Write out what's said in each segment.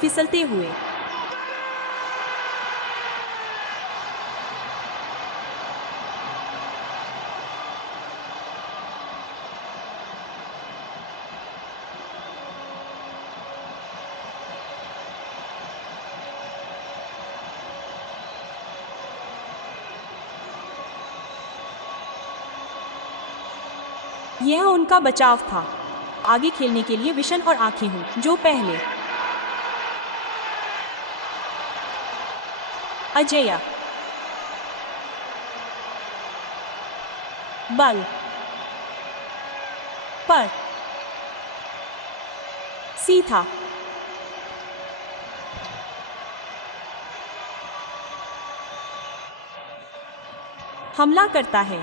फिसलते हुए। यह उनका बचाव था। आगे खेलने के लिए विशन और आंखें हों जो पहले। अजय बल पर सीधा हमला करता है।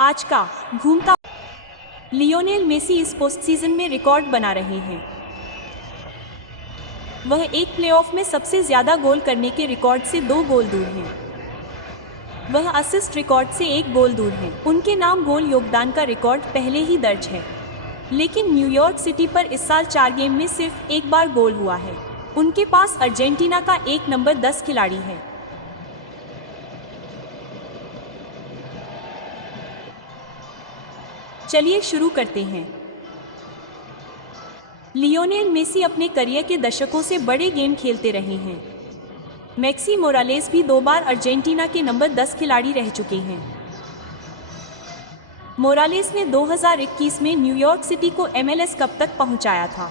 आज का घूमता लियोनेल मेसी इस पोस्ट सीजन में रिकॉर्ड बना रहे हैं। वह एक प्लेऑफ में सबसे ज्यादा गोल करने के रिकॉर्ड से 2 गोल दूर हैं। वह असिस्ट रिकॉर्ड से 1 गोल दूर हैं। उनके नाम गोल योगदान का रिकॉर्ड पहले ही दर्ज है, लेकिन न्यूयॉर्क सिटी पर इस साल 4 गेम में सिर्फ 1 बार गोल हुआ है। उनके पास अर्जेंटीना का 1 नंबर 10 खिलाड़ी है। चलिए शुरू करते हैं। लियोनेल मेसी अपने करियर के दशकों से बड़े गेम खेलते रहे हैं। मैक्सी मोरालेस भी 2 बार अर्जेंटीना के नंबर 10 खिलाड़ी रह चुके हैं। मोरालेस ने 2021 में न्यूयॉर्क सिटी को MLS कप तक पहुंचाया था।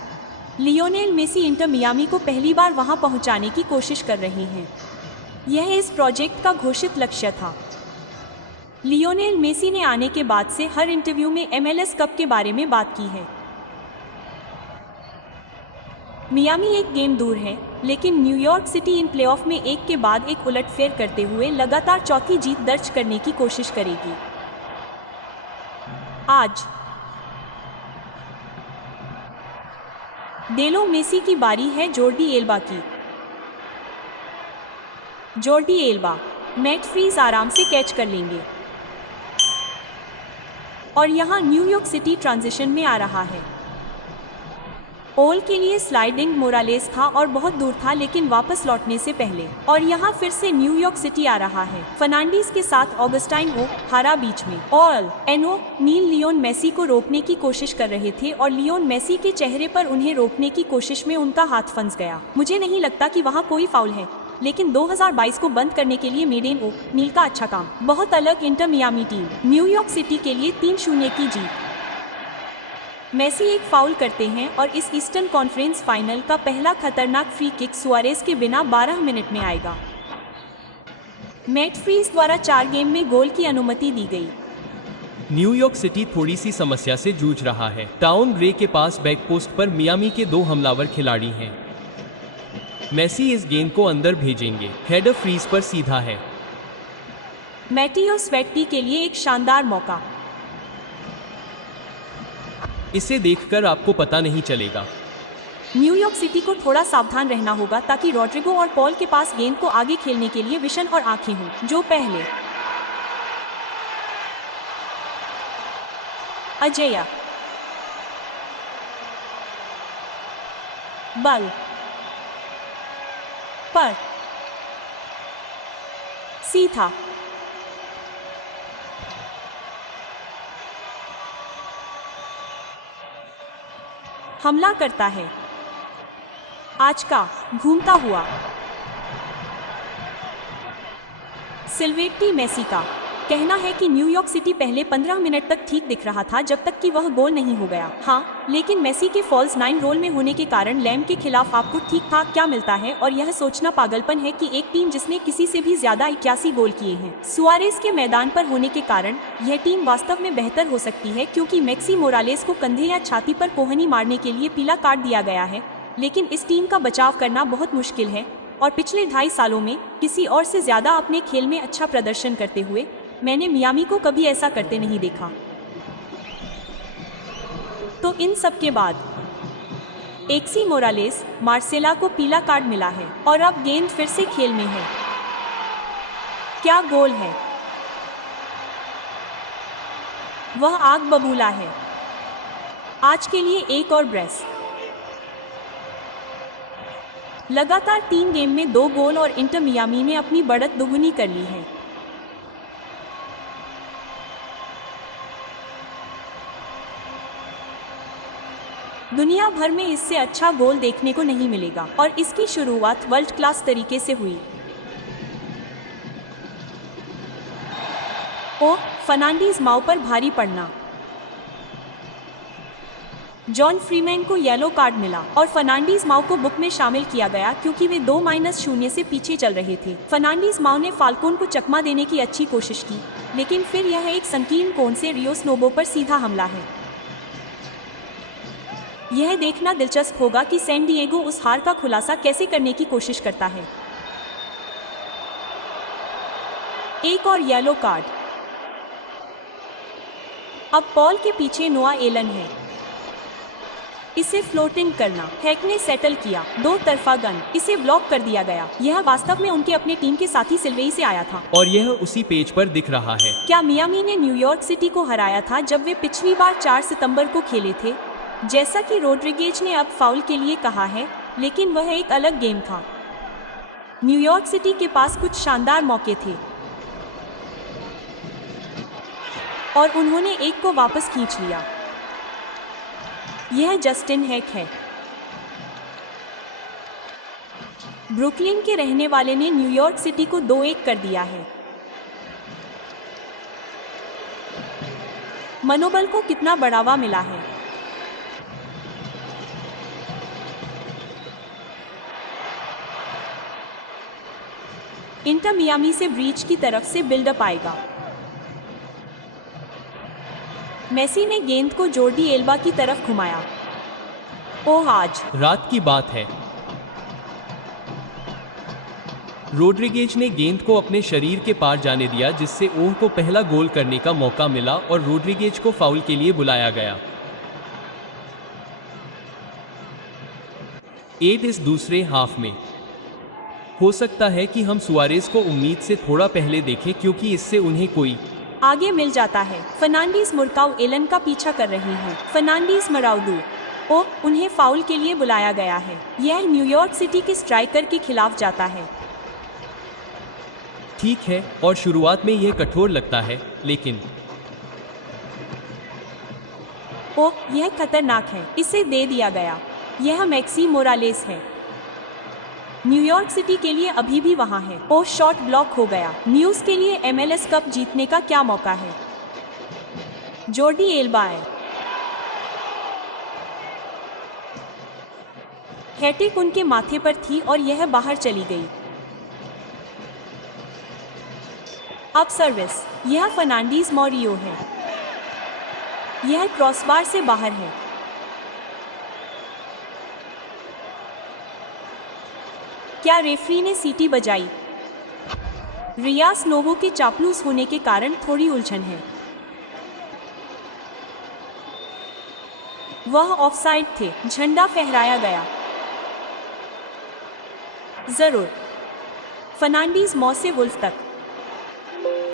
लियोनेल मेसी इंटर मियामी को पहली बार वहां पहुंचाने की कोशिश कर रहे हैं। यह इस प्रोजेक्ट का घोषित लक्ष्य था। लियोनेल मेसी ने आने के बाद से हर इंटरव्यू में MLS कप के बारे में बात की है। मियामी 1 गेम दूर है, लेकिन न्यूयॉर्क सिटी इन प्लेऑफ में एक के बाद एक उलटफेर करते हुए लगातार चौथी जीत दर्ज करने की कोशिश करेगी। आज डेलो मेसी की बारी है जोर्डी एल्बा की। जोर्डी एल्बा मैट फ्रीज आराम से कैच कर लेंगे और यहाँ न्यूयॉर्क सिटी ट्रांजिशन में आ रहा है। ओल के लिए स्लाइडिंग मोरालेस था और बहुत दूर था, लेकिन वापस लौटने से पहले। और यहाँ फिर से न्यूयॉर्क सिटी आ रहा है। फर्नांडीज के साथ ऑगस्टाइन ओ हारा बीच में। ऑल एनो नील लियोन मेसी को रोकने की कोशिश कर रहे थे और लियोन मेसी के चेहरे पर उन्हें रोकने की कोशिश में उनका हाथ फंस गया। मुझे नहीं लगता कि वहाँ कोई फाउल है, लेकिन 2022 को बंद करने के लिए मेडेन ओ नील का अच्छा काम। बहुत अलग inter Miami team New York city के लिए 3-0 की जीत। मेसी एक फाउल करते हैं और इस ईस्टर्न कॉन्फ्रेंस फाइनल का पहला खतरनाक फ्री किक सुआरेस के बिना 12 मिनट में आएगा। मैट फ्रीज द्वारा 4 गेम में गोल की अनुमति दी गई। न्यूयॉर्क सिटी थोड़ी सी समस्या से जूझ रहा है। टाउन ग्रे के पास बैक पोस्ट पर मियामी के 2 हमलावर खिलाड़ी हैं। मेसी इस गेंद को अंदर भेजेंगे। हेडर फ्रीज पर सीधा है। मैटियो स्वेट्टी के लिए एक शानदार मौका। इसे देखकर आपको पता नहीं चलेगा। न्यूयॉर्क सिटी को थोड़ा सावधान रहना होगा ताकि रॉड्रिगो और पॉल के पास गेंद को आगे खेलने के लिए विशन और आंखें हों जो पहले। अजय बल पर सीधा हमला करता है। आज का घूमता हुआ सिल्वेट्टी मेसी का कहना है कि न्यूयॉर्क सिटी पहले 15 मिनट तक ठीक दिख रहा था जब तक कि वह गोल नहीं हो गया। हाँ, लेकिन मेसी के फॉल्स 9 रोल में होने के कारण लैम के खिलाफ आपको ठीक ठाक क्या मिलता है, और यह सोचना पागलपन है कि एक टीम जिसने किसी से भी ज्यादा 81 गोल किए हैं सुआरेस के मैदान पर होने के कारण यह टीम वास्तव में बेहतर हो सकती है, क्योंकि मैक्सी मोरालेस को कंधे या छाती पर कोहनी मारने के लिए पीला कार्ड दिया गया है। लेकिन इस टीम का बचाव करना बहुत मुश्किल है, और पिछले 2.5 सालों में किसी और से ज्यादा अपने खेल में अच्छा प्रदर्शन करते हुए मैंने मियामी को कभी ऐसा करते नहीं देखा। तो इन सब के बाद एक्सी मोरालेस मार्सेला को पीला कार्ड मिला है और अब गेंद फिर से खेल में है। क्या गोल है! वह आग बबूला है। आज के लिए एक और ब्रेस। लगातार 3 गेम में 2 गोल और इंटर मियामी ने अपनी बढ़त दोगुनी कर ली है। दुनिया भर में इससे अच्छा गोल देखने को नहीं मिलेगा और इसकी शुरुआत वर्ल्ड क्लास तरीके से हुई। ओ फर्नांडीज माउ पर भारी पड़ना। जॉन फ्रीमैन को येलो कार्ड मिला और फर्नांडीज माउ को बुक में शामिल किया गया क्योंकि वे 2-0 से पीछे चल रहे थे। फर्नांडीज माउ ने फाल्कोन को चकमा देने की अच्छी कोशिश की, लेकिन फिर यह एक संकीर्ण कोण से रियोस नोबो पर सीधा हमला है। यह देखना दिलचस्प होगा कि सैन डिएगो उस हार का खुलासा कैसे करने की कोशिश करता है। एक और येलो कार्ड। अब पॉल के पीछे नोआ एलन है। इसे फ्लोटिंग करना। हैक ने सेटल किया। 2 तरफा गन। इसे ब्लॉक कर दिया गया। यह वास्तव में उनके अपने टीम के साथी सिल्वेई से आया था और यह उसी पेज पर दिख रहा है। क्या मियामी ने न्यूयॉर्क सिटी को हराया था जब वे पिछली बार 4 सितंबर को खेले थे? जैसा कि रोड्रिगेज ने अब फाउल के लिए कहा है, लेकिन वह एक अलग गेम था। न्यूयॉर्क सिटी के पास कुछ शानदार मौके थे और उन्होंने एक को वापस खींच लिया। यह जस्टिन हैक है। ब्रुकलिन के रहने वाले ने न्यूयॉर्क सिटी को 2-1 कर दिया है। मनोबल को कितना बढ़ावा मिला है। इंटर मियामी से ब्रीच की तरफ से बिल्डअप आएगा। मेसी ने गेंद को जोर्डी एल्बा की तरफ घुमाया। ओह, आज रात की बात है। रोड्रिगेज ने गेंद को अपने शरीर के पार जाने दिया, जिससे ओह को पहला गोल करने का मौका मिला और रोड्रिगेज को फाउल के लिए बुलाया गया। 8 इस दूसरे हाफ में। हो सकता है कि हम सुआरेज को उम्मीद से थोड़ा पहले देखें क्योंकि इससे उन्हें कोई आगे मिल जाता है। फर्नांडीज मुरकाउ एलन का पीछा कर रही हैं। फर्नांडीज मराउडू। ओ, उन्हें फाउल के लिए बुलाया गया है। यह न्यूयॉर्क सिटी के स्ट्राइकर के खिलाफ जाता है। ठीक है, और शुरुआत में यह कठोर लगता है, लेकिन ओ, यह खतरनाक है। इसे दे दिया गया। यह मैक्सी मोरालेस है। न्यूयॉर्क सिटी के लिए अभी भी वहां है। ओ, शॉट ब्लॉक हो गया। न्यूज़ के लिए MLS कप जीतने का क्या मौका है। जोर्डी एल्बा है। हैट्रिक उनके माथे पर थी और यह बाहर चली गई। अब सर्विस। यह फर्नांडीज मोरियो है। यह क्रॉसबार से बाहर है। क्या रेफरी ने सीटी बजाई? रियास नोवो के चापलूस होने के कारण थोड़ी उलझन है। वह ऑफसाइड थे। झंडा फहराया गया। जरूर। फर्नांडीज मौ से वुल्फ तक।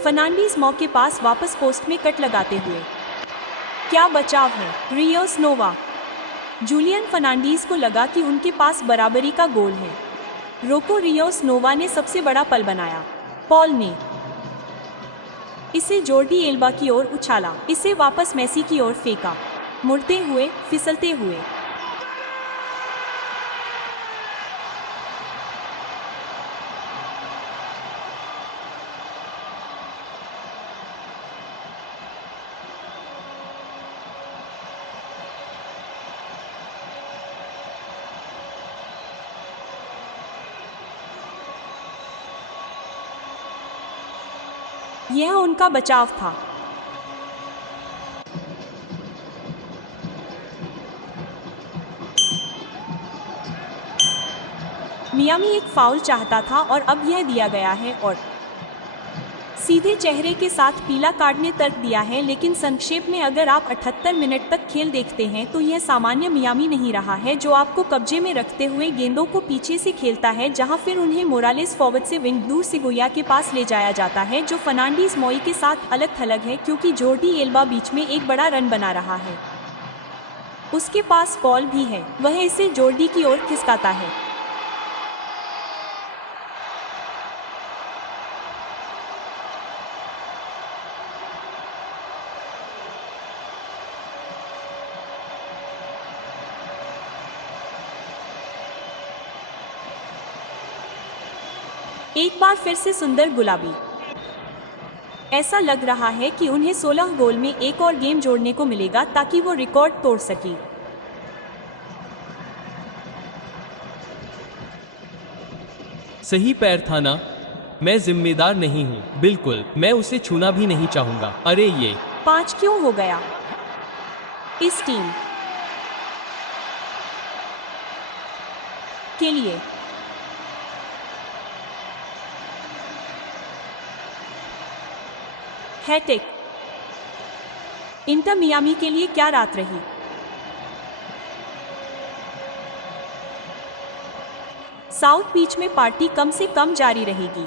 फर्नांडीज मौ के पास वापस पोस्ट में कट लगाते हुए। क्या बचाव है। रियोस नोवा। जूलियन फर्नांडीज को लगा कि उनके पास बराबरी का गोल है। रोको रियोस नोवा ने सबसे बड़ा पल बनाया। पॉल ने इसे जोर्डी एल्बा की ओर उछाला। इसे वापस मेसी की ओर फेंका। मुड़ते हुए, फिसलते हुए। यह उनका बचाव था। मियामी एक फाउल चाहता था और अब यह दिया गया है और सीधे चेहरे के साथ पीला कार्ड ने तर्क दिया है। लेकिन संक्षेप में अगर आप 78 मिनट तक खेल देखते हैं तो यह सामान्य मियामी नहीं रहा है, जो आपको कब्जे में रखते हुए गेंदों को पीछे से खेलता है, जहां फिर उन्हें मोरालेस फॉरवर्ड से विंग दूर सिगोया के पास ले जाया जाता है, जो फर्नांडीज मोई के साथ अलग थलग है क्योंकि जोर्डी एल्बा बीच में एक बड़ा रन बना रहा है। उसके पास बॉल भी है। वह इसे जोर्डी की ओर खिसकाता है। एक बार फिर से सुंदर गुलाबी। ऐसा लग रहा है कि उन्हें 16 गोल में एक और गेम जोड़ने को मिलेगा ताकि वो रिकॉर्ड तोड़ सके। सही पैर था ना? मैं जिम्मेदार नहीं हूँ। बिल्कुल, मैं उसे छूना भी नहीं चाहूंगा। अरे ये 5 क्यों हो गया? इस टीम के लिए हैट्रिक। इंटर मियामी के लिए क्या रात रही। साउथ बीच में पार्टी कम से कम जारी रहेगी।